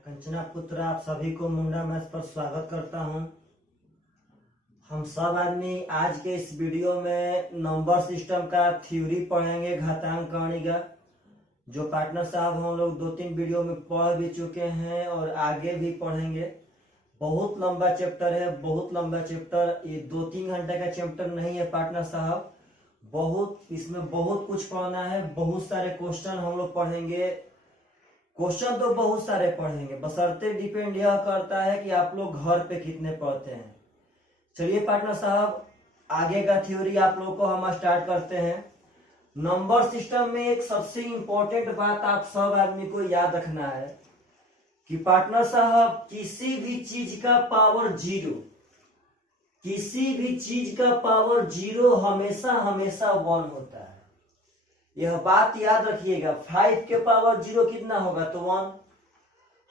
कंचना पुत्र आप सभी को मुंडा मैथ्स पर स्वागत करता हूं। हम सब आदमी आज के इस वीडियो में नंबर सिस्टम का थ्योरी पढ़ेंगे, घातांक कणी का, जो पार्टनर साहब हम लोग 2-3 वीडियो में पढ़ भी चुके हैं और आगे भी पढ़ेंगे। बहुत लंबा चैप्टर है, बहुत लंबा चैप्टर, ये 2-3 घंटे का चैप्टर नहीं है पार्टनर साहब। इसमें बहुत कुछ पढ़ना है, बहुत सारे क्वेश्चन हम लोग पढ़ेंगे। क्वेश्चन तो बहुत सारे पढ़ेंगे, बशर्ते डिपेंड यह करता है कि आप लोग घर पे कितने पढ़ते हैं। चलिए पार्टनर साहब, आगे का थ्योरी आप लोग को हम स्टार्ट करते हैं। नंबर सिस्टम में एक सबसे इंपॉर्टेंट बात आप सब आदमी को याद रखना है कि पार्टनर साहब किसी भी चीज का पावर जीरो हमेशा 1 होता है। यह बात याद रखिएगा। 5 के पावर 0 कितना होगा? तो 1।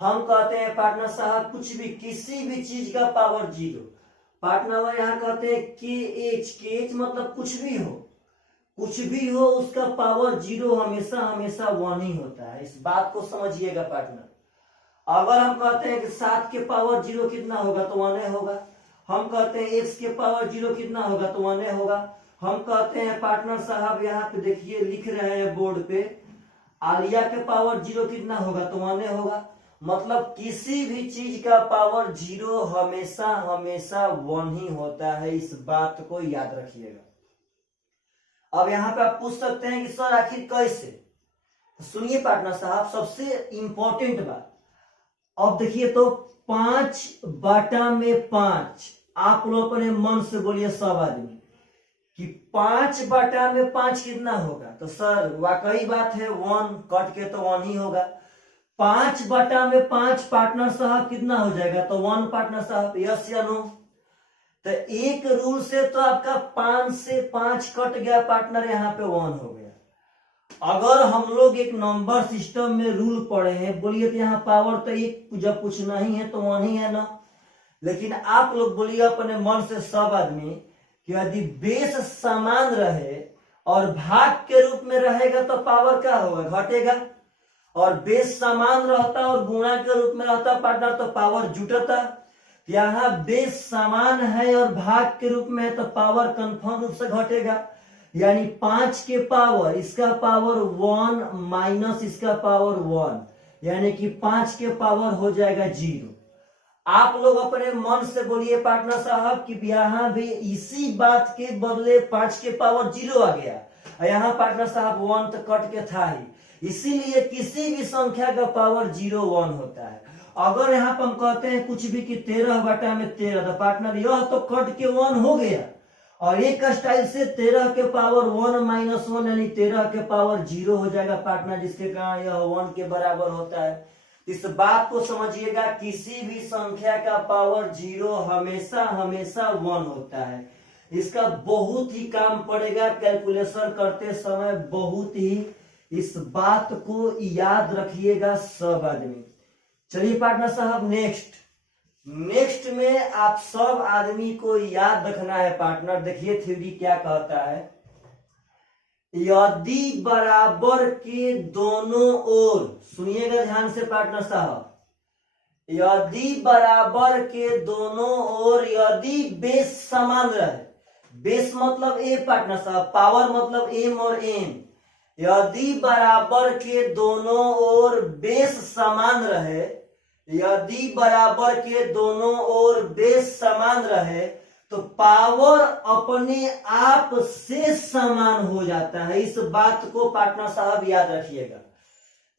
हम कहते हैं पार्टनर साहब कुछ भी, किसी भी चीज का पावर 0। पार्टनर यहाँ कहते हैं KH मतलब कुछ भी हो उसका पावर 0 हमेशा 1 ही होता है। इस बात को समझिएगा पार्टनर। अगर हम कहते हैं कि 7 के पावर 0 कितना होगा? तो 1 होगा। हम कहते हैं x के पावर 0 कितना होगा? तो 1 होगा। हम कहते हैं पार्टनर साहब, यहाँ पे देखिए लिख रहे हैं बोर्ड पे, आलिया के पावर 0 कितना होगा? तो 1 होगा। मतलब किसी भी चीज का पावर 0 हमेशा 1 ही होता है। इस बात को याद रखिएगा। अब यहाँ पे आप पूछ सकते हैं कि सर आखिर कैसे? तो सुनिए पार्टनर साहब, सबसे इंपॉर्टेंट बात, अब देखिए तो 5/5 आप लोग अपने मन से बोलिए सब आदमी कि 5/5 कितना होगा? तो सर वाकई बात है, 1 कट के तो 1 ही होगा। 5/5 पार्टनर साहब कितना हो जाएगा? तो 1 पार्टनर साहब, यस या नो? तो एक रूल से तो आपका 5 से 5 कट गया पार्टनर, यहाँ पे 1 हो गया। अगर हम लोग एक नंबर सिस्टम में रूल पढ़े हैं, बोलिए तो यहाँ पावर तो एक जब कुछ नहीं है तो 1 ही है ना। लेकिन आप लोग बोलिए अपने मन से सब आदमी कि यदि बेस समान रहे और भाग के रूप में रहेगा तो पावर क्या होगा? घटेगा। और बेस समान रहता और गुणा के रूप में रहता पार्टनर तो पावर जुटता। यहाँ बेस समान है और भाग के रूप में है तो पावर कंफर्म रूप से घटेगा। यानी 5 के पावर, इसका पावर 1 माइनस इसका पावर 1, यानी कि 5 के पावर हो जाएगा 0। आप लोग अपने मन से बोलिए पार्टनर साहब कि यहाँ भी इसी बात के बदले 5 के पावर 0 आ गया। यहाँ पार्टनर साहब 1 तो कट के था ही, इसीलिए किसी भी संख्या का पावर 0 1 होता है। अगर यहाँ पर हम कहते हैं कुछ भी कि 13/13, तो पार्टनर यह तो कट के 1 हो गया। और एक स्टाइल से 13 के पावर 1 माइनस 1 यानी 13 के पावर 0 हो जाएगा पार्टनर, जिसके कारण यह 1 के बराबर होता है। इस बात को समझिएगा, किसी भी संख्या का पावर 0 हमेशा 1 होता है। इसका बहुत ही काम पड़ेगा कैलकुलेशन करते समय, बहुत ही इस बात को याद रखिएगा सब आदमी। चलिए पार्टनर साहब, नेक्स्ट में आप सब आदमी को याद रखना है पार्टनर। देखिए थ्योरी क्या कहता है, यदि बराबर के दोनों ओर, सुनिएगा ध्यान से पार्टनर साहब, यदि बराबर के दोनों ओर यदि बेस समान रहे, बेस मतलब ए पार्टनर साहब, पावर मतलब एम और एन, यदि बराबर के दोनों ओर बेस समान रहे, यदि बराबर के दोनों ओर बेस समान रहे तो पावर अपने आप से समान हो जाता है। इस बात को पार्टनर साहब याद रखिएगा।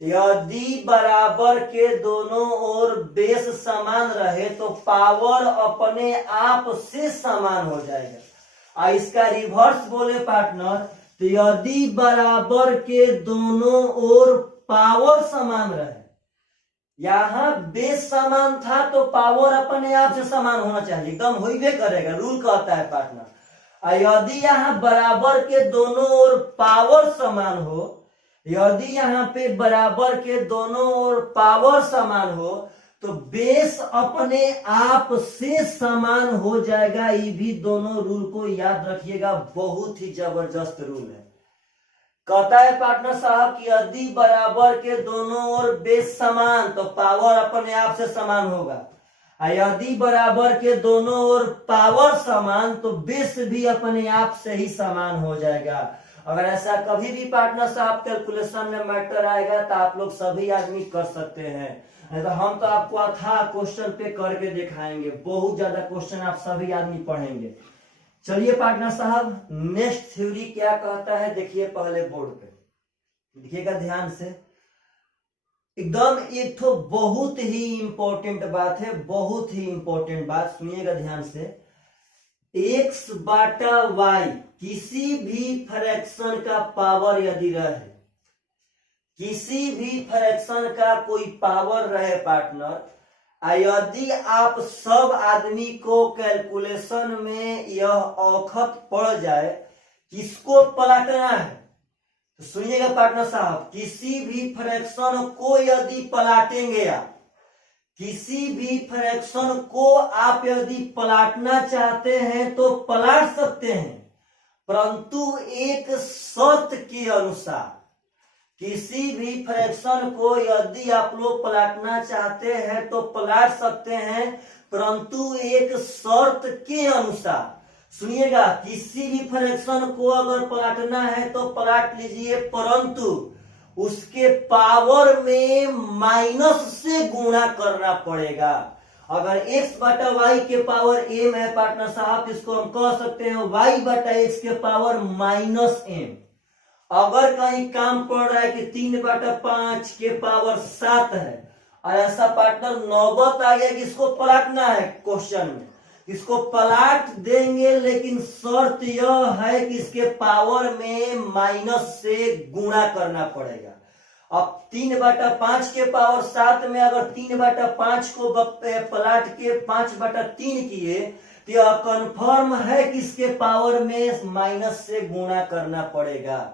यदि बराबर के दोनों ओर बेस समान रहे तो पावर अपने आप से समान हो जाएगा। और इसका रिवर्स बोले पार्टनर, तो यदि बराबर के दोनों ओर पावर समान रहे, यहाँ बेस समान था तो पावर अपने आप से समान होना चाहिए, एकदम होइबे करेगा, रूल कहता है पार्टनर। यदि यहाँ बराबर के दोनों ओर पावर समान हो, यदि यहाँ पे बराबर के दोनों ओर पावर समान हो तो बेस अपने आप से समान हो जाएगा। ये भी दोनों रूल को याद रखिएगा, बहुत ही जबरदस्त रूल है। कहता है पार्टनर साहब कि यदि बराबर के दोनों ओर बेस समान तो पावर अपने आप से समान होगा, और यदि बराबर के दोनों ओर पावर समान तो बेस भी अपने आप से ही समान हो जाएगा। अगर ऐसा कभी भी पार्टनर साहब कैलकुलेशन में मैटर आएगा तो आप लोग सभी आदमी कर सकते हैं, नहीं तो हम तो आपको अथाह क्वेश्चन पे करके दिखाएंगे, बहुत ज्यादा क्वेश्चन आप सभी आदमी पढ़ेंगे। चलिए पार्टनर साहब नेक्स्ट थ्योरी क्या कहता है देखिए पहले बोर्ड पे, देखिएगा ध्यान से, एकदम एक तो बहुत ही इंपॉर्टेंट बात है, बहुत ही इंपॉर्टेंट बात, सुनिएगा ध्यान से। एक्स बाटा वाई किसी भी फ्रैक्शन का पावर यदि रहे, किसी भी फ्रैक्शन का कोई पावर रहे पार्टनर, यदि आप सब आदमी को कैलकुलेशन में यह औखत पड़ जाए किसको पलटना है, तो सुनिएगा पार्टनर साहब, किसी भी फ्रैक्शन को यदि पलटेंगे आप, किसी भी फ्रैक्शन को आप यदि पलटना चाहते हैं तो पलट सकते हैं, परंतु एक शर्त के अनुसार। किसी भी फ्रैक्शन को यदि आप लोग पलटना चाहते हैं तो पलट सकते हैं, परंतु एक शर्त के अनुसार। सुनिएगा, किसी भी फ्रैक्शन को अगर पलटना है तो पलट लीजिए, परंतु उसके पावर में माइनस से गुणा करना पड़ेगा। अगर x बटा वाई के पावर m है पार्टनर साहब, इसको हम कह सकते हैं y बटा x के पावर माइनस m। अगर कहीं काम पड़ रहा है कि 3/5 के पावर 7 है, और ऐसा पार्टनर नौबत आ गया कि इसको पलटना है क्वेश्चन में, इसको पलट देंगे, लेकिन शर्त यह है कि इसके पावर में माइनस से गुणा करना पड़ेगा। अब 3/5 के पावर 7 में अगर 3/5 को पलट के 5/3 किए तो यह कन्फर्म है कि इसके पावर में माइनस से गुणा करना पड़ेगा।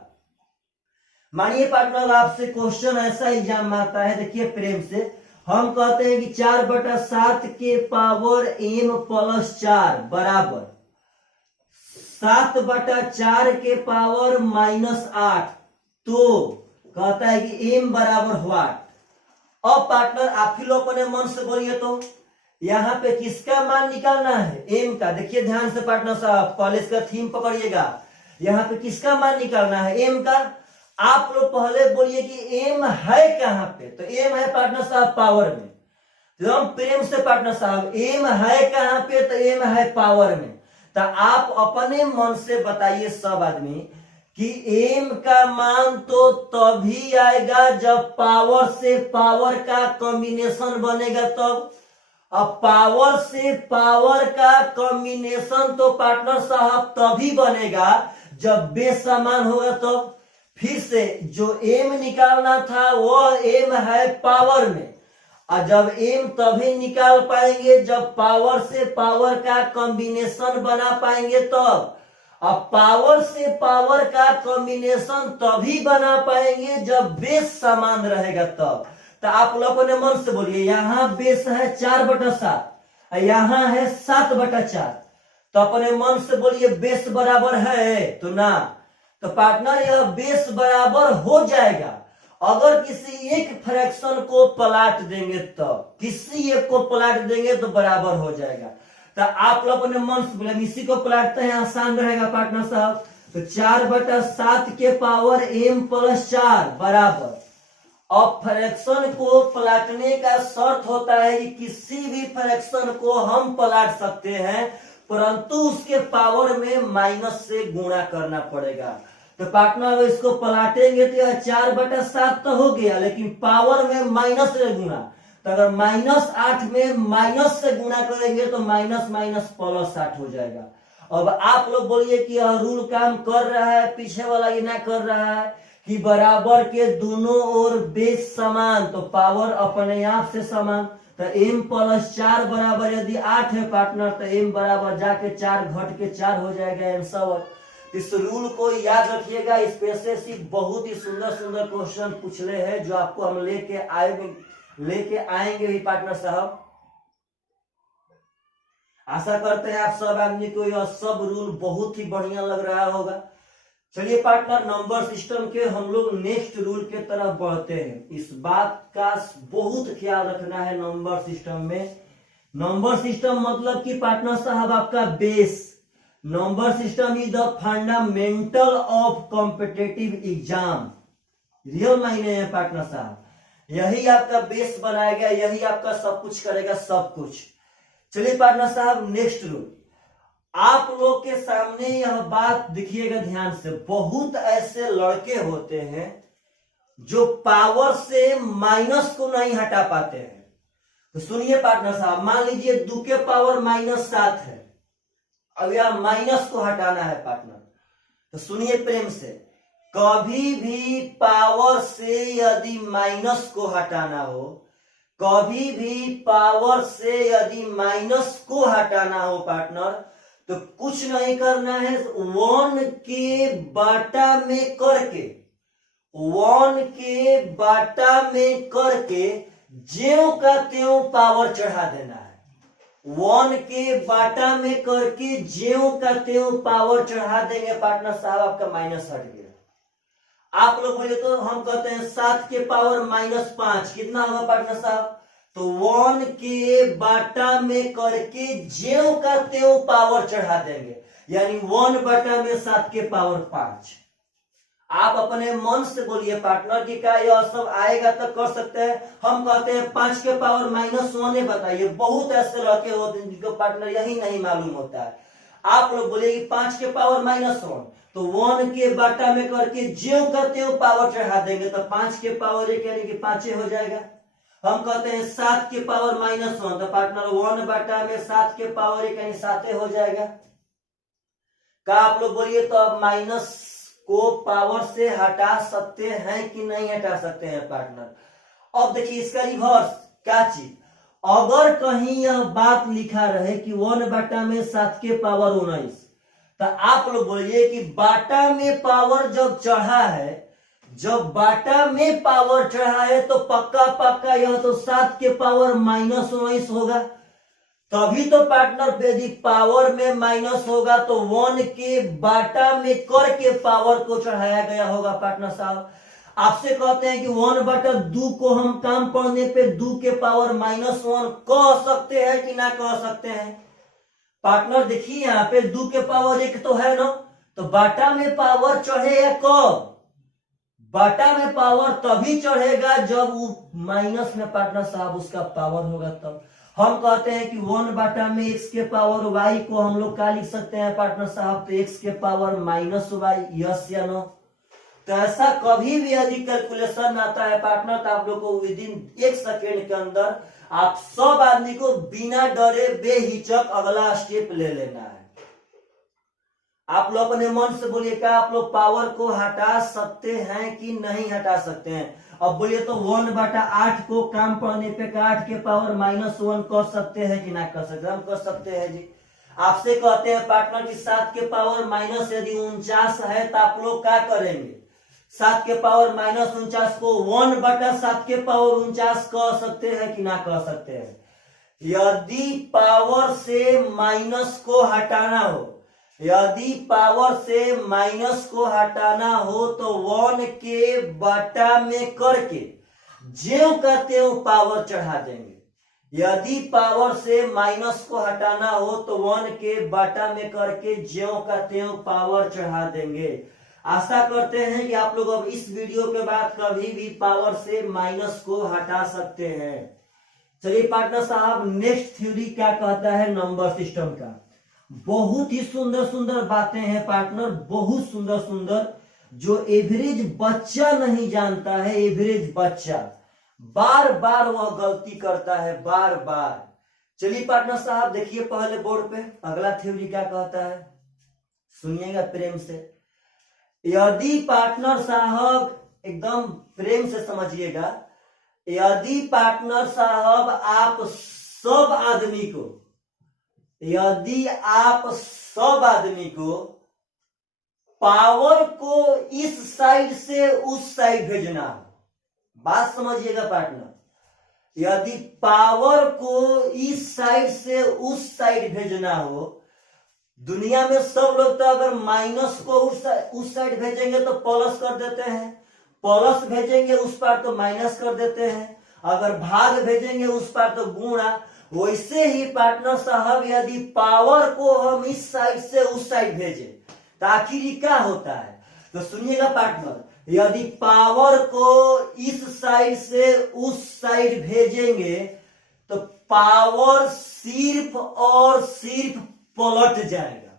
मानिए पार्टनर आपसे क्वेश्चन ऐसा एग्जाम में आता है, देखिए प्रेम से, हम कहते हैं कि 4/7 के पावर m प्लस 4 बराबर 7/4 के पावर माइनस 8, तो कहता है कि m बराबर व्हाट। अब पार्टनर आप ही लोग अपने मन से बोलिए, तो यहाँ पे किसका मान निकालना है, m का। देखिए ध्यान से पार्टनर साहब, पहले इसका थीम पकड़िएगा, यहाँ पे किसका मान निकालना है, m का। आप लोग पहले बोलिए कि m है कहां पे, तो m है पार्टनर साहब पावर में। तो हम प्रेम से पार्टनर साहब, m है कहां पे, तो m है पावर में। तो आप अपने मन से बताइए सब आदमी कि m का मान तो तभी आएगा जब पावर से पावर का कॉम्बिनेशन बनेगा तब। अब पावर से पावर का कॉम्बिनेशन तो पार्टनर साहब तभी बनेगा जब बेस समान होगा तब। फिर से जो m निकालना था वह m है पावर में, और जब m तभी निकाल पाएंगे जब पावर से पावर का कॉम्बिनेशन बना पाएंगे तब। अब पावर से पावर का कॉम्बिनेशन तभी बना पाएंगे जब बेस समान रहेगा तब। तो आप लोग अपने मन से बोलिए, यहाँ बेस है 4/7, यहाँ है 7/4, तो अपने मन से बोलिए बेस बराबर है, तो ना, तो पार्टनर यह बेस बराबर हो जाएगा अगर किसी एक फ्रैक्शन को पलट देंगे, तो किसी एक को पलट देंगे तो बराबर हो जाएगा। तो आप लोग अपने मन से बोले इसी को पलटते हैं, आसान रहेगा पार्टनर साहब। तो 4/7 के पावर m प्लस 4 बराबर, अब फ्रैक्शन को पलटने का शर्त होता है कि किसी भी फ्रैक्शन को हम पलट सकते हैं, परंतु उसके पावर में माइनस से गुणा करना पड़ेगा। तो पार्टनर इसको पलटेंगे तो यह 4/7 तो हो गया, लेकिन पावर में माइनस से गुणा, तो अगर -8 में माइनस से गुणा करेंगे तो माइनस माइनस प्लस 8 हो जाएगा। अब आप लोग बोलिए कि यह रूल काम कर रहा है, पीछे वाला ये ना कर रहा है कि बराबर के दोनों ओर बेस समान तो पावर अपने आप से समान। तो m प्लस 4 बराबर यदि 8 है पार्टनर, तो m बराबर जाके 4 घट के 4 हो जाएगा आंसर। इस रूल को याद रखिएगा, इस पे से बहुत ही सुंदर सुंदर क्वेश्चन पूछले हैं जो आपको हम लेके आएंगे ही पार्टनर साहब। आशा करते हैं आप सब आदमी को यह सब रूल बहुत ही बढ़िया लग रहा होगा। चलिए पार्टनर, नंबर सिस्टम के हम लोग नेक्स्ट रूल के तरफ बढ़ते हैं। इस बात का बहुत ख्याल रखना है नंबर सिस्टम में। नंबर सिस्टम मतलब कि पार्टनर साहब आपका base. Number system is the fundamental of competitive exam. Real मायने है पार्टनर साहब, यही आपका बेस बनाएगा, यही आपका सब कुछ करेगा, सब कुछ। चलिए पार्टनर साहब, नेक्स्ट रूल। आप लोग के सामने यह बात दिखिएगा ध्यान से। बहुत ऐसे लड़के होते हैं जो पावर से माइनस को नहीं हटा पाते हैं। तो सुनिए पार्टनर साहब, मान लीजिए 2 के पावर -7 है। अब यह माइनस को हटाना है पार्टनर, तो सुनिए प्रेम से। कभी भी पावर से यदि माइनस को हटाना हो, कभी भी पावर से यदि माइनस को हटाना हो पार्टनर, तो कुछ नहीं करना है। 1 के बाटा में करके, 1 के बाटा में करके ज्यों का त्यों पावर चढ़ा देना है। 1 के बाटा में करके ज्यों का त्यों पावर चढ़ा देंगे पार्टनर साहब, आपका माइनस हट गया। आप लोग बोले तो हम कहते हैं 7 के पावर -5 कितना होगा पार्टनर साहब? तो 1 के बाटा में करके ज्यों का त्यों पावर चढ़ा देंगे, यानी 1 बाटा में 7 के पावर 5। आप अपने मन से बोलिए पार्टनर कि क्या यह सब आएगा तो कर सकते हैं। हम कहते हैं 5 के पावर -1 बताइए। बहुत ऐसे लड़के होते हैं जिनको पार्टनर यही नहीं मालूम होता है। आप लोग बोलिए कि 5 के पावर -1, तो 1 के बाटा में करके ज्यों का त्यों पावर चढ़ा देंगे, तो 5 के पावर 1 यानी कि 5 हो जाएगा। हम कहते हैं 7 के पावर -1, तो पार्टनर 1 बाटा में 7 के पावर 1 यानी 7 हो जाएगा। क्या आप लोग बोलिए तो अब माइनस को पावर से हटा सकते हैं कि नहीं हटा सकते हैं पार्टनर? अब देखिए इसका रिवर्स क्या चीज। अगर कहीं यह बात लिखा रहे कि 1 बाटा में 7 के पावर 19, तो आप लोग बोलिए कि बाटा में पावर जब चढ़ा है, जब बाटा में पावर चढ़ा है, तो पक्का पक्का यह तो 7 के पावर -19 होगा। तभी तो पार्टनर यदि पावर में माइनस होगा तो 1 के बाटा में करके पावर को चढ़ाया गया होगा पार्टनर साहब। आपसे कहते हैं कि 1 बटा 2 को हम काम पढ़ने पे 2 के पावर -1 कह सकते हैं कि ना कह सकते हैं? पार्टनर देखिए यहाँ पे 2 के पावर 1 तो है ना, तो बाटा में पावर चढ़ेगा कब? बाटा में पावर तभी चढ़ेगा जब वो माइनस में पार्टनर साहब उसका पावर होगा तब। हम कहते हैं कि 1 बाटा में x के पावर y को हम लोग क्या लिख सकते हैं पार्टनर साहब? तो x के पावर -y, यस या नो? तो ऐसा कभी भी यदि कैलकुलेशन आता है पार्टनर, तो आप लोग को विद इन 1 सेकेंड के अंदर आप सब आदमी को बिना डरे बेहिचक अगला स्टेप ले लेना है। आप लोग अपने मन से बोलिए, क्या आप लोग पावर को हटा सकते हैं कि नहीं हटा सकते हैं? अब बोलिए तो 1 बाटा 8 को काम पढ़ने पे 8 के पावर -1 कर सकते हैं कि ना कर सकते? हम कर सकते हैं जी। आपसे कहते हैं पार्टनर कि 7 के पावर माइनस यदि 49 है तो आप लोग क्या करेंगे? 7 के पावर -49 को 1 बटा 7 के पावर 49 कह सकते हैं कि ना कह सकते हैं? यदि पावर से माइनस को हटाना हो, यदि पावर से माइनस को हटाना हो तो 1 के बटा में करके ज्यों का त्यों पावर चढ़ा देंगे। यदि पावर से माइनस को हटाना हो तो 1 के बटा में करके ज्यों का त्यों पावर चढ़ा देंगे। आशा करते हैं कि आप लोग अब इस वीडियो के बाद कभी भी पावर से माइनस को हटा सकते हैं। चलिए पार्टनर साहब, नेक्स्ट थ्योरी क्या कहता है नंबर सिस्टम का? बहुत ही सुंदर सुंदर बातें हैं पार्टनर, बहुत सुंदर सुंदर, जो एवरेज बच्चा नहीं जानता है। एवरेज बच्चा बार बार वह गलती करता है, बार बार। चलिए पार्टनर साहब देखिए पहले बोर्ड पे अगला थ्योरी क्या कहता है, सुनिएगा प्रेम से। यदि पार्टनर साहब एकदम प्रेम से समझिएगा, यदि पार्टनर साहब आप सब आदमी को, यदि आप सब आदमी को पावर को इस साइड से उस साइड भेजना हो, बात समझिएगा पार्टनर, यदि पावर को इस साइड से उस साइड भेजना हो दुनिया में सब लोग तो अगर माइनस को उस साइड भेजेंगे तो प्लस कर देते हैं, प्लस भेजेंगे उस पार तो माइनस कर देते हैं, अगर भाग भेजेंगे उस पार तो गुणा। वैसे ही पार्टनर साहब यदि पावर को हम इस साइड से उस साइड भेजें तो आखिर क्या होता है, तो सुनिएगा पार्टनर, यदि पावर को इस साइड से उस साइड भेजेंगे तो पावर सिर्फ और सिर्फ पलट जाएगा,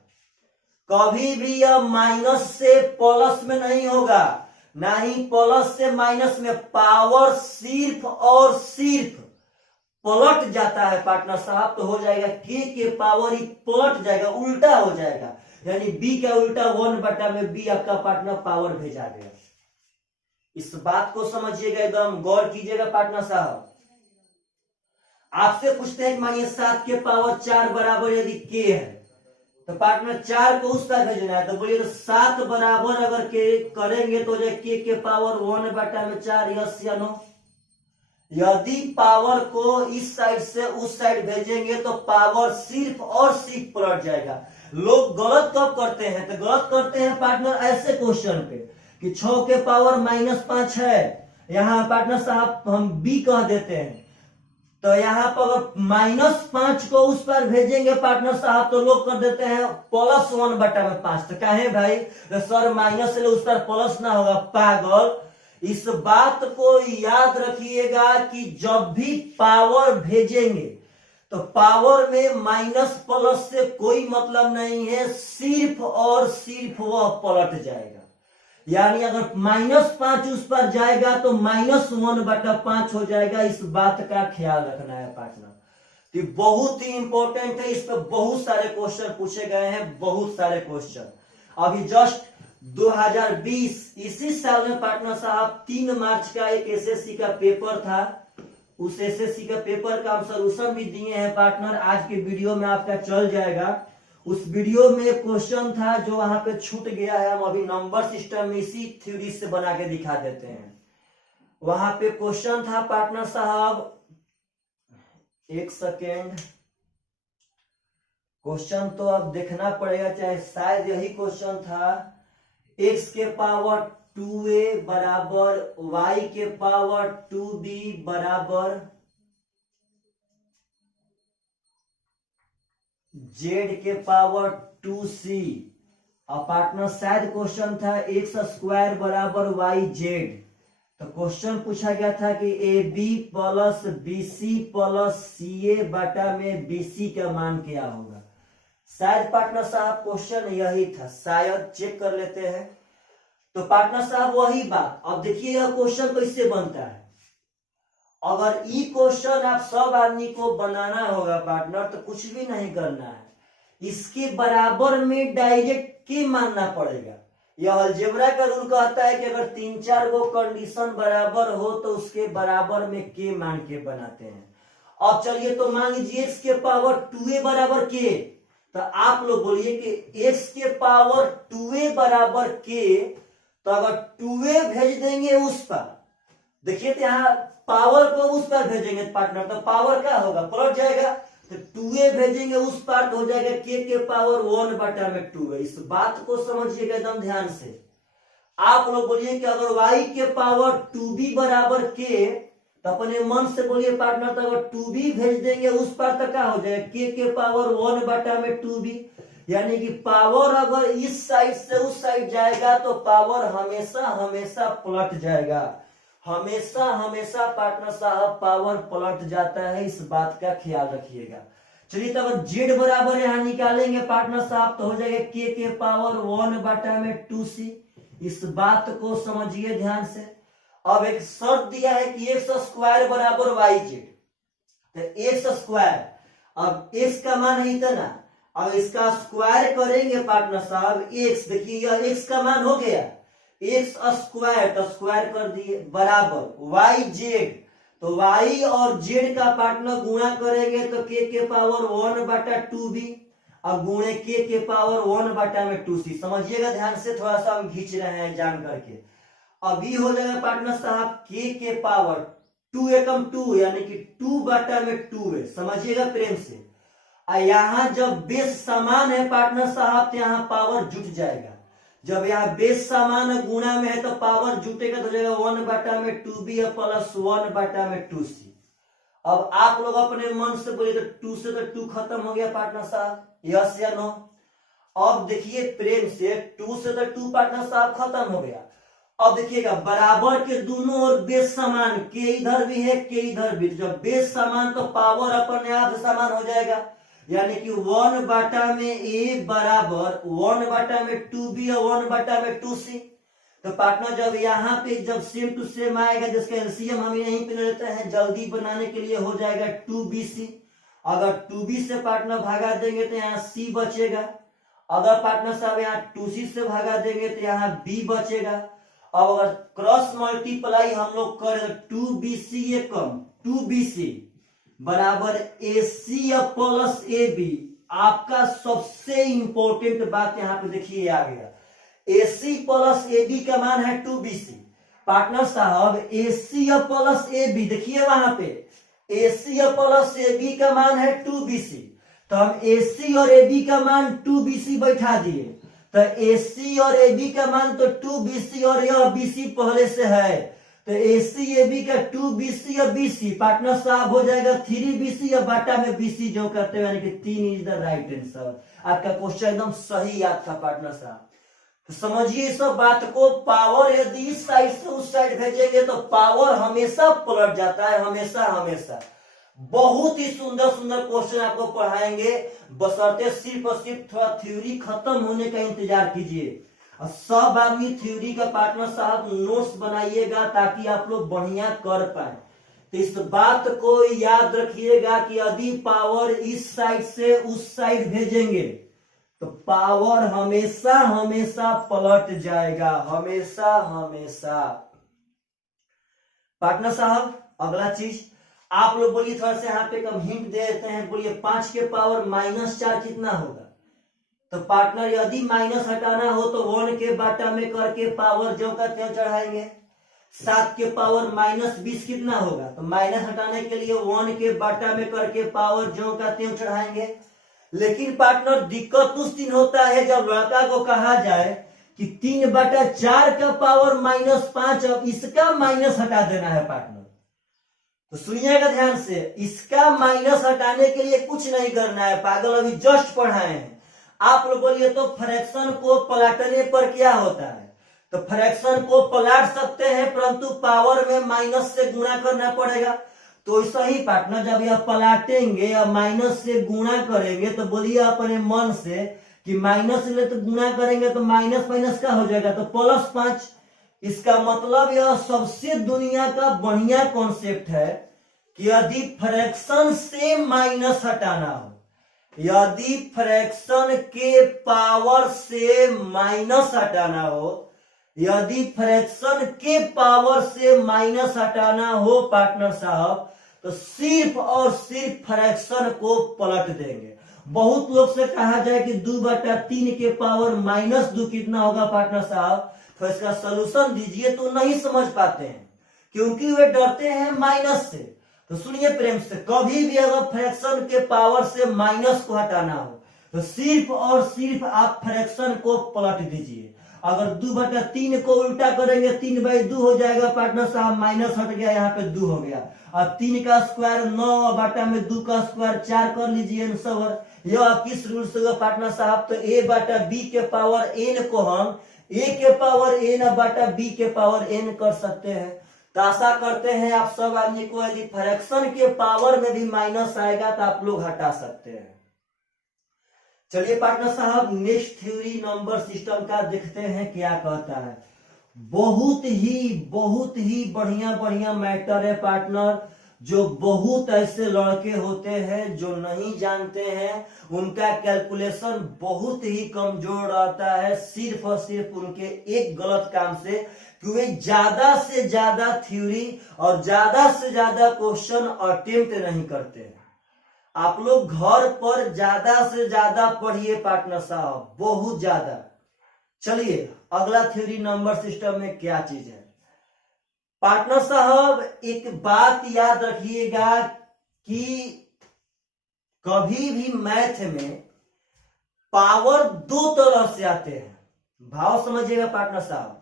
कभी भी यह माइनस से प्लस में नहीं होगा, ना ही प्लस से माइनस में, पावर सिर्फ और सिर्फ पलट जाता है पार्टनर साहब। तो हो जाएगा के पावर ही पलट जाएगा, उल्टा हो जाएगा, यानी बी का उल्टा 1/b आपका पार्टनर पावर भेजा गया। इस बात को समझिएगा, एकदम गौर कीजिएगा पार्टनर साहब। आपसे पूछते हैं मानिए 7 के पावर 4 बराबर यदि के है तो पार्टनर 4 को उस पर भेजना है, तो बोलिए तो 7 बराबर अगर के करेंगे तो जो के पावर 1/4, यस या नो। यदि पावर को इस साइड से उस साइड भेजेंगे तो पावर सिर्फ और सिर्फ पलट जाएगा। लोग गलत कब करते हैं, तो गलत करते हैं पार्टनर ऐसे क्वेश्चन पे कि 6 के पावर -5 है, यहाँ पार्टनर साहब हम बी कह देते हैं, तो यहाँ पर अगर -5 को उस पर भेजेंगे पार्टनर साहब तो लोग कर देते हैं +1/5। तो कहे भाई तो सर माइनस से उस पर प्लस ना होगा, पागल। इस बात को याद रखिएगा कि जब भी पावर भेजेंगे तो पावर में माइनस प्लस से कोई मतलब नहीं है, सिर्फ और सिर्फ वह पलट जाएगा। यानी अगर -5 उस पर जाएगा तो -1/5 हो जाएगा। इस बात का ख्याल रखना है पार्टनर, तो बहुत ही इंपॉर्टेंट है, इस पर बहुत सारे क्वेश्चन पूछे गए हैं, बहुत सारे क्वेश्चन। अभी जस्ट 2020 इसी साल में पार्टनर साहब 3 मार्च का एक एसएससी का पेपर था, उस एसएससी का पेपर का हम सोल्यूशन भी दिए हैं पार्टनर, आज के वीडियो में आपका चल जाएगा। उस वीडियो में क्वेश्चन था जो वहां पे छूट गया है, हम अभी नंबर सिस्टम में इसी थ्योरी से बना के दिखा देते हैं। वहां पे क्वेश्चन था पार्टनर साहब, एक सेकेंड, क्वेश्चन तो अब देखना पड़ेगा, चाहे शायद यही क्वेश्चन था। x के पावर 2a बराबर y के पावर 2b बराबर z के पावर 2c। और पार्टनर शायद क्वेश्चन था x² बराबर yz। तो क्वेश्चन पूछा गया था कि ab plus bc plus ca बटा में bc का मान क्या होगा। शायद पार्टनर साहब क्वेश्चन यही था, शायद चेक कर लेते हैं। तो पार्टनर साहब वही बात, अब देखिए यह क्वेश्चन कैसे बनता है। अगर ये क्वेश्चन आप सब आदमी को बनाना होगा पार्टनर तो कुछ भी नहीं करना है, इसके बराबर में डायरेक्ट के मानना पड़ेगा। यह अलजेब्रा का रूल कहता है कि अगर 3-4 गो कंडीशन बराबर हो तो उसके बराबर में के मान के बनाते हैं। अब चलिए तो मान लीजिए x के पावर 2a बराबर के, तो आप लोग बोलिए कि x के पावर 2a बराबर के, तो अगर 2a भेज देंगे उस पर, देखिए तो यहाँ पावर को उस पर भेजेंगे पार्टनर तो पावर क्या होगा, पलट जाएगा। तो 2a भेजेंगे उस पर तो हो जाएगा के पावर 1/2 है। इस बात को समझिएगा एकदम ध्यान से। आप लोग बोलिए कि अगर y के पावर 2b बराबर के, तो अपने मन से बोलिए पार्टनर, तो अगर 2b भेज देंगे उस पर तो क्या हो जाएगा के पावर 1/2b। यानी कि पावर अगर इस साइड से उस साइड जाएगा तो पावर हमेशा हमेशा पलट जाएगा, हमेशा हमेशा पार्टनर साहब पावर पलट जाता है, इस बात का ख्याल रखिएगा। चलिए तो अगर z बराबर यहाँ निकालेंगे पार्टनर साहब तो हो जाएगा के पावर 1/2c। इस बात को समझिए ध्यान से। अब एक शर्त दिया है कि x² बराबर yz, तो x², अब x का मान है इतना, अब इसका स्क्वायर करेंगे पार्टनर साहब x, देखिए यह x का मान हो गया x², तो स्क्वायर कर दिए बराबर yz, तो y और z का पार्टनर गुणा करेंगे तो के पावर 1/2b और गुणे के पावर 1/2c। समझिएगा ध्यान से, थोड़ा सा हम खींच रहे हैं जान करके। अभी हो जाएगा पार्टनर साहब के पावर 2 एकम 2 यानी कि 2/2 है, समझिएगा प्रेम से। और यहाँ जब बेस समान है पार्टनर साहब तो यहाँ पावर जुट जाएगा। जब यहाँ बेस समान गुणा में है तो पावर जुटेगा तो जाएगा 1/2b प्लस 1/2c। अब आप लोग अपने मन से बोलिए तो 2 से तो 2 खत्म हो गया पार्टनर साहब, यस या नो। अब देखिए प्रेम से 2 से तो 2 पार्टनर साहब खत्म हो गया। अब देखिएगा बराबर के दोनों ओर बेस समान, के इधर भी है के इधर भी, जब बेस समान तो पावर अपने आप समान हो जाएगा, यानी कि 1/a बराबर 1/2b और 1/2c। तो पार्टनर जब यहाँ पे जब सेम टू सेम आएगा जिसका एलसीएम हम यहीं पे लेते हैं जल्दी बनाने के लिए, हो जाएगा 2bc। अगर 2b से पार्टनर भागा देंगे तो यहाँ c बचेगा। अगर पार्टनर साहब यहाँ 2c से भागा देंगे तो यहाँ b बचेगा। अब अगर क्रॉस मल्टीप्लाई हम लोग करें तो 2bc ये कम 2bc बराबर ac प्लस ab। आपका सबसे इंपॉर्टेंट बात यहाँ पे देखिए आ गया, AC प्लस AB का मान है 2bc। पार्टनर साहब AC प्लस AB देखिए वहां पे AC प्लस AB का मान है 2bc, तो हम AC और AB का मान 2bc बैठा दिए, तो AC और AB का मान तो 2bc और यह BC पहले से है, तो AC AB का 2bc और BC पार्टनर साहब हो जाएगा 3bc और बाटा में BC जो करते हैं, यानी कि 3 इज द राइट आंसर। आपका क्वेश्चन एकदम सही याद था पार्टनर साहब। तो समझिए इस बात को, पावर यदि इस साइड से उस साइड भेजेंगे तो पावर हमेशा पलट जाता है, हमेशा हमेशा। बहुत ही सुंदर सुंदर क्वेश्चन आपको पढ़ाएंगे, बशर्ते सिर्फ और सिर्फ थोड़ा थ्योरी खत्म होने का इंतजार कीजिए। और सब आदमी थ्योरी का पार्टनर साहब नोट्स बनाइएगा ताकि आप लोग बढ़िया कर पाए। तो इस बात को याद रखिएगा कि यदि पावर इस साइड से उस साइड भेजेंगे तो पावर हमेशा हमेशा पलट जाएगा, हमेशा हमेशा। पार्टनर साहब अगला चीज आप लोग बोलिए, थोड़ा सा यहाँ पे कम हिंट दे देते हैं, बोलिए 5 के पावर -4 कितना होगा। तो पार्टनर यदि माइनस हटाना हो तो 1 के बाटा में करके पावर जो का त्यों चढ़ाएंगे। 7 के पावर -20 कितना होगा, तो माइनस हटाने के लिए 1 के बाटा में करके पावर जो का त्यों चढ़ाएंगे। लेकिन पार्टनर दिक्कत उस दिन होता है जब लड़का को कहा जाए कि 3/4 का पावर -5, अब इसका माइनस हटा देना है पार्टनर। तो सुनिएगा ध्यान से, इसका माइनस हटाने के लिए कुछ नहीं करना है, पागल अभी जस्ट पढ़ाए हैं। आप लोग बोलिए तो फ्रैक्शन को पलटने पर क्या होता है, तो फ्रैक्शन को पलट सकते हैं परंतु पावर में माइनस से गुणा करना पड़ेगा। तो ऐसा ही पार्टनर जब यह पलटेंगे या माइनस से गुणा करेंगे तो बोलिए अपने मन से कि माइनस से तो गुणा करेंगे तो माइनस माइनस का हो जाएगा तो +5। इसका मतलब यह सबसे दुनिया का बढ़िया कॉन्सेप्ट है कि यदि फ्रैक्शन से माइनस हटाना हो, यदि फ्रैक्शन के पावर से माइनस हटाना हो, यदि फ्रैक्शन के पावर से माइनस हटाना हो पार्टनर साहब, तो सिर्फ और सिर्फ फ्रैक्शन को पलट देंगे। बहुत लोग से कहा जाए कि 2/3 के पावर -2 कितना होगा पार्टनर साहब, तो इसका सलूशन दीजिए तो नहीं समझ पाते हैं क्योंकि वे डरते हैं माइनस से। तो सुनिए प्रेम से, कभी भी अगर फ्रैक्शन के पावर से माइनस को हटाना हो तो सिर्फ और सिर्फ आप फ्रैक्शन को पलट दीजिए। अगर 2/3 को उल्टा करेंगे 3/2 हो जाएगा पार्टनर साहब, माइनस हट गया यहाँ पे 2 हो गया। अब 3 का स्क्वायर 9 बाटा में 2 का स्क्वायर 4 कर लीजिए आंसर। यह किस रूल से पार्टनर साहब, तो a/b के पावर n को हम a के पावर n बाटा b के पावर n कर सकते हैं। तो आशा करते हैं आप सब आदमी को यदि फ्रैक्शन के पावर में भी माइनस आएगा तो आप लोग हटा सकते हैं। चलिए पार्टनर साहब नेक्स्ट थ्योरी नंबर सिस्टम का देखते हैं क्या कहता है। बहुत ही बढ़िया बढ़िया मैटर है पार्टनर, जो बहुत ऐसे लड़के होते हैं जो नहीं जानते हैं, उनका कैलकुलेशन बहुत ही कमजोर रहता है, सिर्फ और सिर्फ उनके एक गलत काम से कि वे ज्यादा से ज्यादा थ्योरी और ज्यादा से ज्यादा क्वेश्चन अटेम्प्ट नहीं करते हैं। आप लोग घर पर ज्यादा से ज्यादा पढ़िए पार्टनर साहब, बहुत ज्यादा। चलिए अगला थ्योरी नंबर सिस्टम में क्या चीज है पार्टनर साहब, एक बात याद रखिएगा कि कभी भी मैथ में पावर दो तरह से आते हैं। भाव समझिएगा पार्टनर साहब,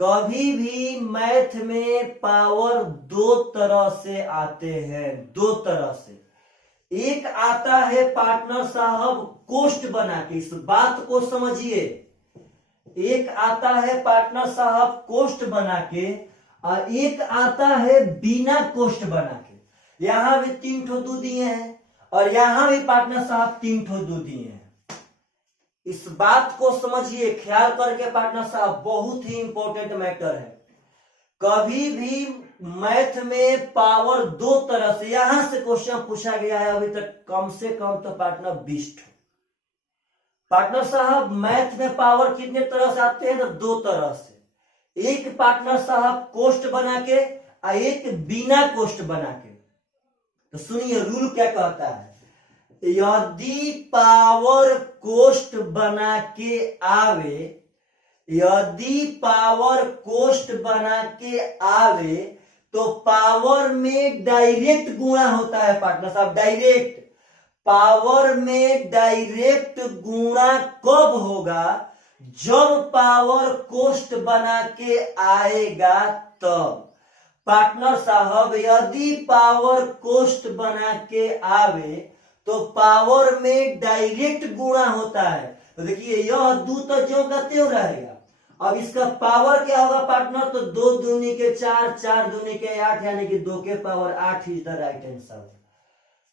कभी भी मैथ में पावर दो तरह से आते हैं, दो तरह से। एक आता है पार्टनर साहब कोष्ट बना के, इस बात को समझिए। एक आता है पार्टनर साहब कोष्ट बना के और एक आता है बिना कोष्ट बना के। यहां भी 3 ठो दो दिए हैं और यहां भी पार्टनर साहब 3 ठो दो दिए हैं। इस बात को समझिए, ख्याल करके पार्टनर साहब, बहुत ही इंपॉर्टेंट मैटर है। कभी भी मैथ में पावर दो तरह से, यहां से क्वेश्चन पूछा गया है अभी तक कम से कम तो पार्टनर 20 ठो। पार्टनर साहब मैथ में पावर कितने तरह से आते हैं? तो दो तरह से। एक पार्टनर साहब कोष्ट बना के और एक बिना कोष्ट बना के। तो सुनिए रूल क्या कहता है। यदि पावर कोष्ट बना के आवे, यदि पावर कोष्ट बना के आवे तो पावर में डायरेक्ट गुणा होता है पार्टनर साहब, डायरेक्ट। पावर में डायरेक्ट गुणा कब होगा? जब पावर कोष्ट बना के आएगा तब। पार्टनर साहब यदि पावर कोष्ट बना के आवे तो पावर में डायरेक्ट गुणा होता है। तो देखिए यह दो तो ज्यों का त्यों रहेगा। अब इसका पावर क्या होगा पार्टनर? तो 2 दूनी के 4, 4 दूनी के 8, यानी कि 2 के power 8 is the right answer.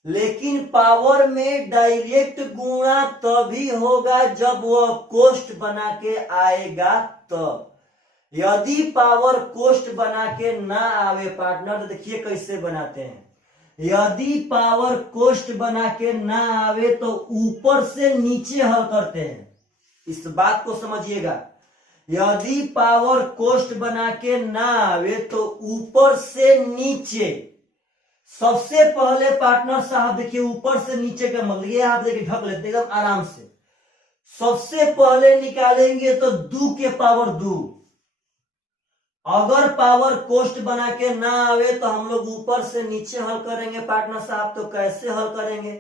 लेकिन पावर में डायरेक्ट गुणा तभी होगा जब वह कोष्ट बना के आएगा तब। यदि पावर कोष्ट बना के ना आवे पार्टनर, तो देखिए कैसे बनाते हैं। यदि पावर कोष्ट बना के ना आवे तो ऊपर से नीचे हल करते हैं। इस बात को समझिएगा। यदि पावर कोष्ट बना के ना आवे तो ऊपर से नीचे। सबसे पहले पार्टनर साहब देखिए ऊपर से नीचे का मतलब ये आप देखिए ढक लेते एकदम आराम से। सबसे पहले निकालेंगे तो 2 के पावर 2। अगर पावर कोष्ट बना के ना आवे तो हम लोग ऊपर से नीचे हल करेंगे पार्टनर साहब। तो कैसे हल करेंगे?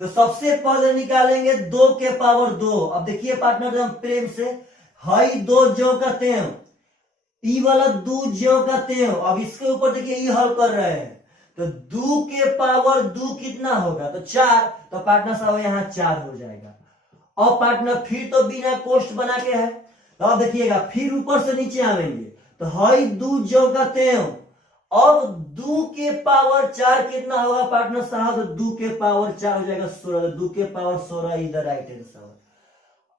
तो सबसे पहले निकालेंगे 2 के पावर 2। अब देखिए पार्टनर हम प्रेम से हई 2 ज्यों का त्यों, ई वाला 2 ज्यों का त्यों। अब इसके ऊपर देखिए ई हल कर रहे हैं तो 2 के पावर 2 कितना होगा? तो 4। तो पार्टनर साहब यहाँ 4 हो जाएगा। और पार्टनर फिर तो बिना कोष्ट बना के है। तो अब देखिएगा फिर ऊपर से नीचे आवेंगे तो हई 2 ज्यों का त्यों। अब 2 के पावर 4 कितना होगा पार्टनर साहब? तो 2 के पावर 4 हो जाएगा 16। 2 के power 16 is the right answer.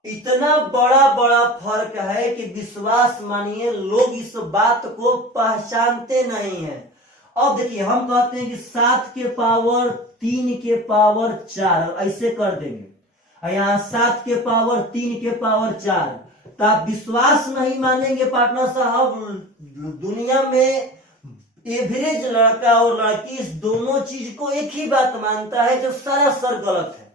इतना बड़ा बड़ा फर्क है कि विश्वास मानिए लोग इस बात को पहचानते नहीं हैं। अब देखिए हम कहते हैं कि 7 के पावर 3 के पावर 4 ऐसे कर देंगे और यहाँ 7 के पावर 3 के पावर 4। तो आप विश्वास नहीं मानेंगे पार्टनर साहब। दुनिया में एवरेज लड़का और लड़की इस दोनों चीज को एक ही बात मानता है जो सरासर गलत है।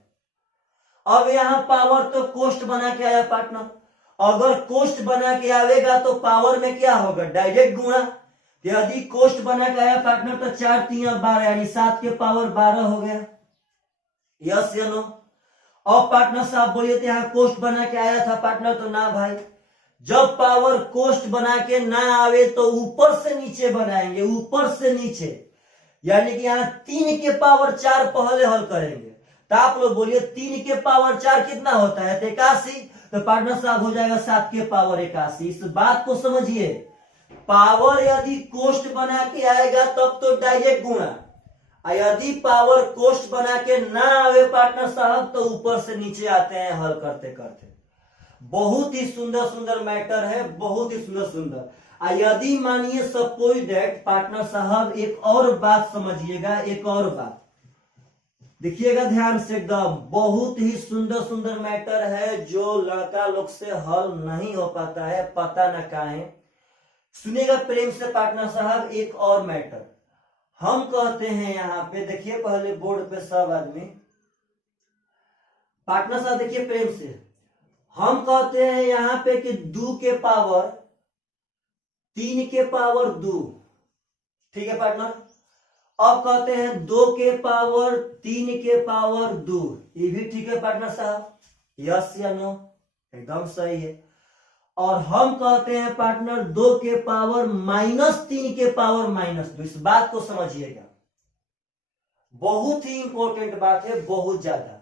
अब यहाँ पावर तो कोष्ट बना के आया पार्टनर। अगर कोष्ट बना के आवेगा तो पावर में क्या होगा? डायरेक्ट गुणा। यदि कोष्ट बना के आया पार्टनर तो 4 3 12 यानी 7 के पावर 12 हो गया। यस या नो? अब पार्टनर साहब बोलिए तो यहाँ कोष्ट बना के आया था पार्टनर? तो ना भाई। जब पावर कोष्ट बना के ना आवे तो ऊपर से नीचे बनाएंगे, ऊपर से नीचे। यानी कि यहाँ 3 के पावर 4 पहले हल करेंगे। तो आप लोग बोलिए 3 के पावर 4 कितना होता है? 81। तो पार्टनर साहब हो जाएगा 7 के पावर 81। इस बात को समझिए। पावर यदि कोष्ट बना के आएगा तब तो डायरेक्ट गुणा, यदि पावर कोष्ट बना के ना आवे पार्टनर साहब तो ऊपर से नीचे आते हैं हल करते करते। बहुत ही सुंदर सुंदर मैटर है, बहुत ही सुंदर सुंदर। यदि मानिए सपोज दैट पार्टनर साहब एक और बात समझिएगा, एक और बात देखिएगा ध्यान से एकदम। बहुत ही सुंदर सुंदर मैटर है जो लड़का लोग से हल नहीं हो पाता है, पता न काहे। सुनिएगा प्रेम से पार्टनर साहब एक और मैटर। हम कहते हैं यहाँ पे देखिए पहले बोर्ड पे सब आदमी पार्टनर साहब देखिए प्रेम से। हम कहते हैं यहाँ पे कि 2 के पावर 3 के पावर 2। ठीक है पार्टनर। अब कहते हैं 2 के पावर 3 के पावर 2, ये भी ठीक है पार्टनर साहब? यस या नो? एकदम सही है। और हम कहते हैं पार्टनर 2 के पावर -3 के पावर -2। इस बात को समझिएगा, बहुत ही इंपॉर्टेंट बात है, बहुत ज्यादा।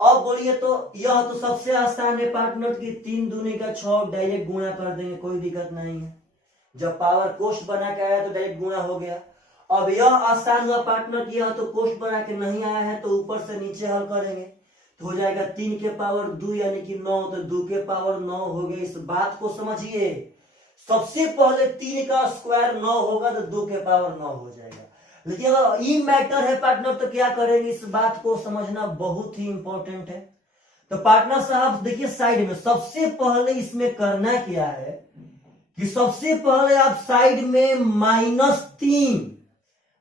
अब बोलिए तो यह तो सबसे आसान है पार्टनर की 3 दूनी का 6 डायरेक्ट गुणा कर देंगे, कोई दिक्कत नहीं है। जब पावर कोष्ट बना के आया तो डायरेक्ट गुणा हो गया। अब यह आसान हुआ पार्टनर की, यह तो कोष्ट बना के नहीं आया है तो ऊपर से नीचे हल करेंगे तो हो जाएगा 3 के पावर 2 यानी कि 9, तो 2 के पावर 9 हो गए। इस बात को समझिए, सबसे पहले 3 का स्क्वायर 9 होगा तो 2 के पावर 9 हो जाएगा। लेकिन अगर ई मैटर है पार्टनर तो क्या करेंगे, इस बात को समझना बहुत ही इंपॉर्टेंट है। तो पार्टनर साहब देखिए साइड में सबसे पहले इसमें करना क्या है कि सबसे पहले आप साइड में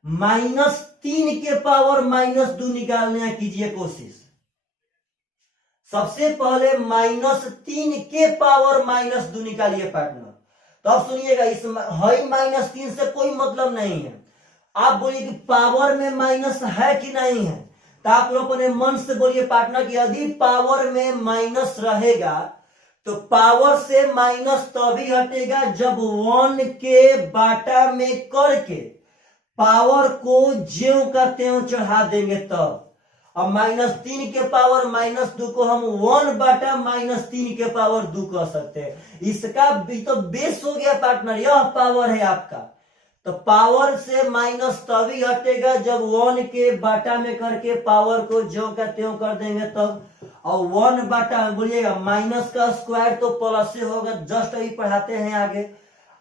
-3 के पावर -2 निकालने कीजिए कोशिश। सबसे पहले -3 के पावर -2 निकालिए पार्टनर। तो अब सुनिएगा, इस -3 से कोई मतलब नहीं है। आप बोलिए कि पावर में माइनस है कि नहीं है, तो आप लोग अपने मन से बोलिए पार्टनर कि यदि पावर में माइनस रहेगा तो पावर से माइनस तभी हटेगा जब 1 के बाटा में करके पावर को ज्यों का त्यों चढ़ा देंगे तब। अब -3 के पावर -2 को हम 1 बाटा -3 के पावर 2 कह सकते हैं। इसका भी तो बेस हो गया पार्टनर, यह पावर है आपका। तो पावर से माइनस तभी हटेगा जब 1 के बाटा में करके पावर को ज्यों का त्यों कर देंगे तब। और 1 बाटा बोलिएगा, माइनस का स्क्वायर तो प्लस से होगा, जस्ट अभी पढ़ाते हैं आगे।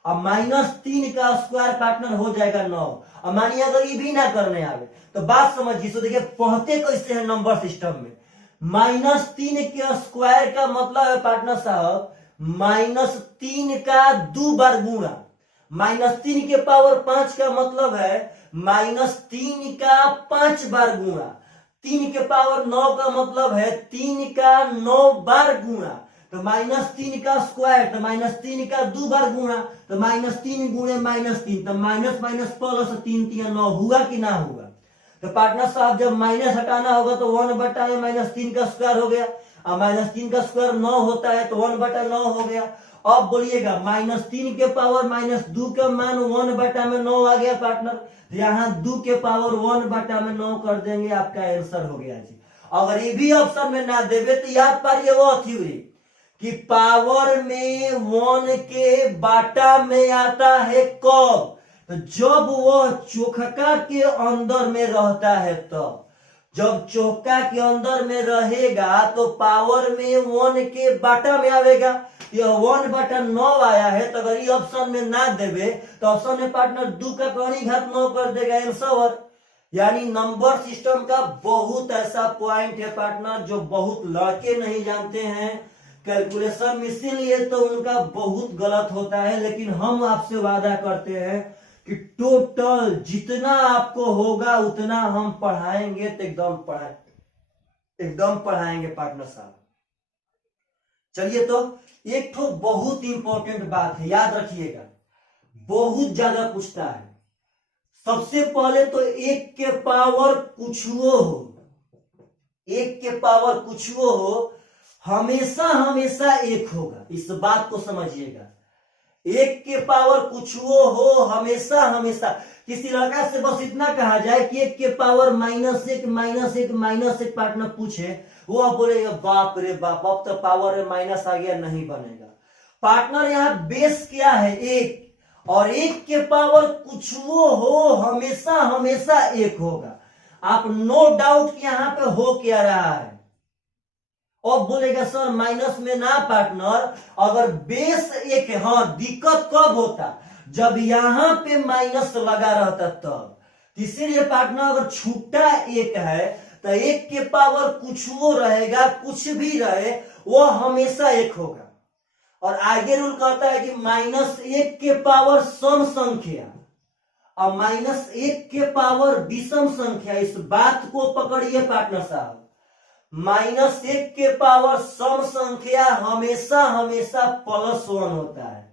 अब -3 का स्क्वायर पार्टनर हो जाएगा 9। अब मानिए अगर ये भी ना करने आवे तो बात समझिए। तो देखिए पढ़ते कैसे हैं नंबर सिस्टम में, -3 के स्क्वायर का मतलब है पार्टनर साहब -3 का 2 बार गुणा। -3 के पावर 5 का मतलब है -3 का 5 बार गुणा। 3 के पावर 9 का मतलब है 3 का 9 बार गुणा। तो -3 का स्क्वायर तो -3 का 2 बार गुणा, तो -3 गुणे -3 तो माइनस माइनस प्लस 3 3 9 हुआ कि ना हुआ। तो पार्टनर साहब जब माइनस हटाना होगा तो 1 बटा में -3 का स्क्वायर हो गया। अब -3 का स्क्वायर 9 होता है तो 1 बटा 9 हो गया। अब बोलिएगा -3 के पावर -2 का मान 1 बटा में 9 आ गया पार्टनर। यहाँ 2 के पावर 1 बटा में 9 कर देंगे, आपका आंसर हो गया जी। अगर ये भी ऑप्शन में ना देवे तो याद पारिए वो थ्योरी कि पावर में 1 के बाटा में आता है कब, तो जब वह चौका के अंदर में रहता है तब। जब चौका के अंदर में रहेगा तो पावर में 1 के बाटा में आवेगा। यह 1 बटा 9 आया है, तो अगर ये ऑप्शन में ना देवे तो ऑप्शन में पार्टनर 2 का कौनी घात 9 कर देगा आंसर। यानी नंबर सिस्टम का बहुत ऐसा पॉइंट है पार्टनर जो बहुत लड़के नहीं जानते हैं कैलकुलेशन में, इसीलिए तो उनका बहुत गलत होता है। लेकिन हम आपसे वादा करते हैं कि टोटल जितना आपको होगा उतना हम पढ़ाएंगे, तो एकदम पढ़ाएंगे पार्टनर साहब। चलिए, तो एक तो बहुत इंपॉर्टेंट बात है, याद रखिएगा, बहुत ज्यादा पूछता है। सबसे पहले तो 1 के पावर कुछुओ हो, 1 के पावर कुछुओ हो हमेशा हमेशा 1 होगा। इस बात को समझिएगा, 1 के पावर कुछुओ हो हमेशा हमेशा। किसी लड़का से बस इतना कहा जाए कि 1 के पावर -1 पार्टनर पूछे, वो आप बोलेगा बाप रे बाप, अब तो पावर में माइनस आ गया, नहीं बनेगा पार्टनर। यहाँ बेस क्या है 1, और 1 के पावर कुछुओ हो हमेशा हमेशा 1 होगा। आप नो डाउट यहाँ पे हो क्या रहा है। और बोलेगा सर माइनस में ना पार्टनर, अगर बेस 1 है। हाँ, दिक्कत कब होता, जब यहां पे माइनस लगा रहता तब। इसीलिए पार्टनर अगर छूटा 1 है तो 1 के पावर कुछुओ रहेगा, कुछ भी रहे वो हमेशा 1 होगा। और आगे रूल कहता है कि -1 के पावर सम संख्या और -1 के पावर विषम संख्या। इस बात को पकड़िए पार्टनर साहब, -1 के पावर सम संख्या हमेशा हमेशा +1 होता है,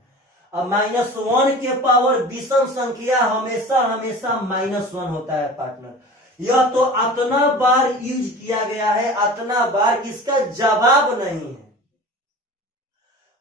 अब -1 के पावर विषम संख्या हमेशा हमेशा -1 होता है पार्टनर। यह तो इतना बार यूज किया गया है, इतना बार, इसका जवाब नहीं है।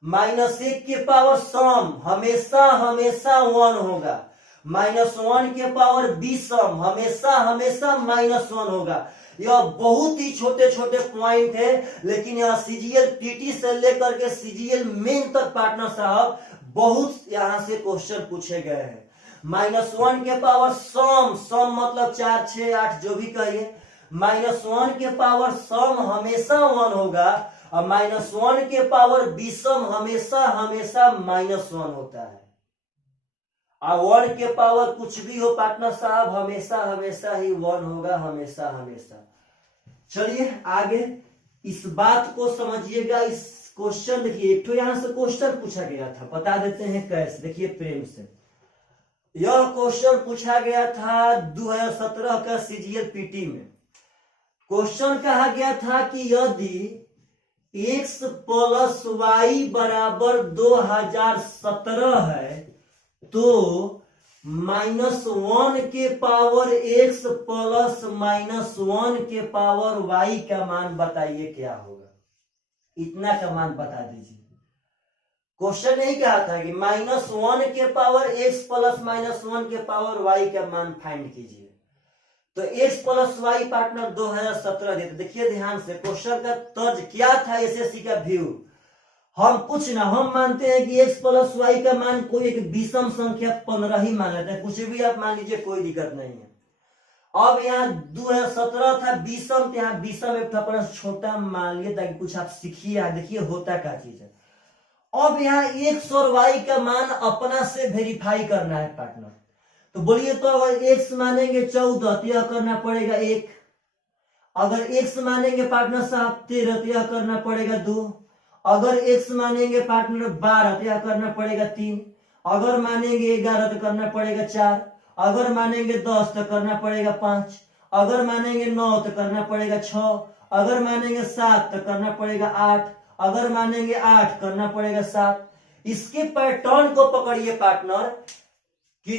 -1 के पावर सम हमेशा हमेशा 1 होगा, -1 के पावर विषम हमेशा हमेशा -1 होगा। यह बहुत ही छोटे छोटे पॉइंट है, लेकिन यह सीजीएल टीटी से लेकर के सीजीएल मेन तक पार्टनर साहब बहुत यहां से क्वेश्चन पूछे गए हैं। -1 के पावर सम मतलब 4 6 8 जो भी कहिए, -1 के पावर सम हमेशा 1 होगा और -1 के पावर विषम हमेशा हमेशा -1 होता है। और 1 के पावर कुछ भी हो पार्टनर साहब हमेशा हमेशा ही 1 होगा, हमेशा हमेशा। चलिए आगे इस बात को समझिएगा। इस क्वेश्चन देखिए, एक तो यहां से क्वेश्चन पूछा गया था, बता देते हैं कैसे। देखिए प्रेम से, यह क्वेश्चन पूछा गया था 2017 का सीजीएल पीटी में। क्वेश्चन कहा गया था कि यदि x प्लस वाई बराबर 2017 है तो -1 के पावर x प्लस -1 के पावर y का मान बताइए क्या होगा। इतना का मान बता दीजिए। क्वेश्चन यही कहा था कि -1 के पावर x प्लस -1 के पावर y का मान फाइंड कीजिए। तो x प्लस वाई पार्टनर 2017 देते। देखिए ध्यान से, क्वेश्चन का तर्ज क्या था, एसएससी का व्यू। हम कुछ ना, हम मानते हैं कि x प्लस वाई का मान कोई एक विषम संख्या 15 ही मान लेते हैं, कुछ भी आप मान लीजिए, कोई दिक्कत नहीं है। अब यहाँ 2017 था विषम, तो यहाँ विषम एक अपना छोटा मान लिए ताकि कुछ आप सीखिए। देखिए होता क्या चीज है। अब यहाँ x और y का मान अपना से वेरीफाई करना है पार्टनर। तो बोलिए, तो अगर x मानेंगे 14 तो यह करना पड़ेगा 1, अगर x मानेंगे पार्टनर साहब 13 तो यह करना पड़ेगा 2, अगर x मानेंगे पार्टनर 12 तो यह करना पड़ेगा 3, अगर मानेंगे 11 तो करना पड़ेगा 4, अगर मानेंगे 10 तो करना पड़ेगा 5, अगर मानेंगे 9 तो करना पड़ेगा 6, अगर मानेंगे 7 तो करना पड़ेगा 8, अगर मानेंगे 8 करना पड़ेगा 7। इसके पैटर्न को पकड़िए पार्टनर कि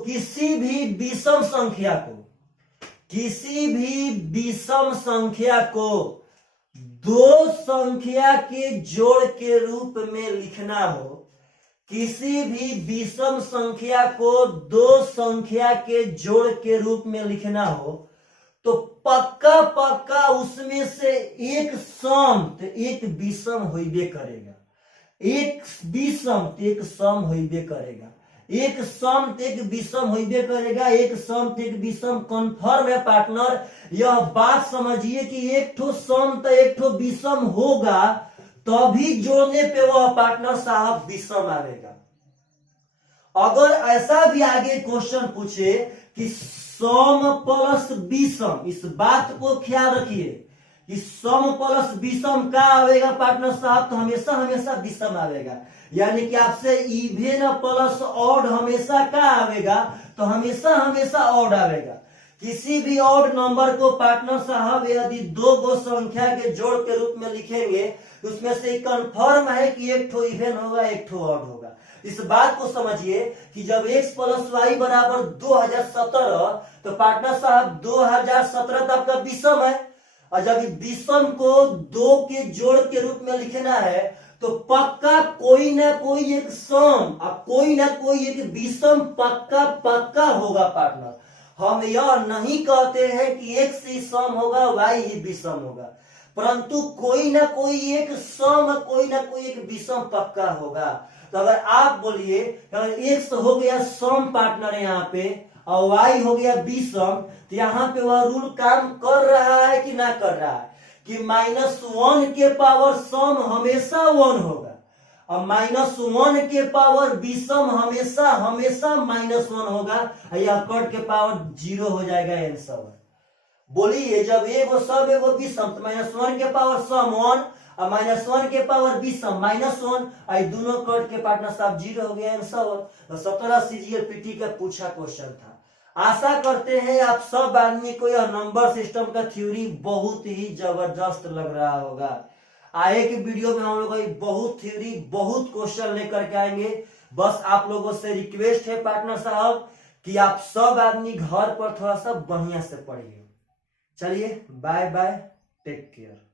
किसी भी विषम संख्या को दो संख्या के जोड़ के रूप में लिखना हो, किसी भी विषम संख्या को दो संख्या के जोड़ के रूप में लिखना हो, तो पक्का पक्का उसमें से एक सम तो एक विषम होइबे करेगा, एक विषम तो एक सम होइबे करेगा, एक सम तो एक विषम होइबे करेगा, एक सम तो एक विषम कन्फर्म है पार्टनर। यह बात समझिए कि एक ठो सम तो एक ठो विषम होगा, तभी जोड़ने पे वह पार्टनर साहब विषम आएगा। अगर ऐसा भी आगे क्वेश्चन पूछे कि सम प्लस विषम, इस बात को ख्याल रखिए कि सम प्लस विषम का आवेगा पार्टनर साहब, तो हमेशा हमेशा विषम आवेगा। यानी कि आपसे इवेन प्लस ऑड हमेशा का आवेगा, तो हमेशा हमेशा ऑड आवेगा। किसी भी ऑड नंबर को पार्टनर साहब यदि दो गो संख्या के जोड़ के रूप में लिखेंगे, उसमें से कंफर्म है कि एक ठो इवेन होगा, एक ठो ऑड होगा। इस बात को समझिए कि जब x प्लस वाई बराबर 2017, तो पार्टनर साहब 2017 तो आपका विषम है, और जब विषम को दो के जोड़ के रूप में लिखना है, तो पक्का कोई ना कोई एक सम और कोई ना कोई एक विषम पक्का पक्का होगा पार्टनर। हम यह नहीं कहते हैं कि x ही सम होगा, y ही विषम होगा, परंतु कोई ना कोई एक सम, कोई ना कोई एक विषम पक्का होगा। तो अगर आप बोलिए अगर x हो गया सम पार्टनर यहाँ पे और y हो गया विषम, तो यहाँ पे वह रूल काम कर रहा है कि ना कर रहा है कि -1 के पावर सम हमेशा 1 होगा और -1 के पावर विषम हमेशा हमेशा -1 होगा, यह कट के पावर 0 हो जाएगा आंसर। बोलिए जब एगो सब एगो विषम, तो -1 के पावर सम 1 और -1 के पावर विषम -1, आई दोनों कट के पार्टनर साहब 0 हो गया आंसर। तो 17 सीजीएल पीटी का पूछा क्वेश्चन था। आशा करते हैं आप सब आदमी को यह नंबर सिस्टम का थ्योरी बहुत ही जबरदस्त लग रहा होगा। आगे की वीडियो में हम लोग बहुत थ्योरी बहुत क्वेश्चन लेकर के आएंगे। बस आप लोगों से रिक्वेस्ट है पार्टनर साहब कि आप सब आदमी घर पर थोड़ा सा बढ़िया से पढ़िए। चलिए बाय बाय, टेक केयर।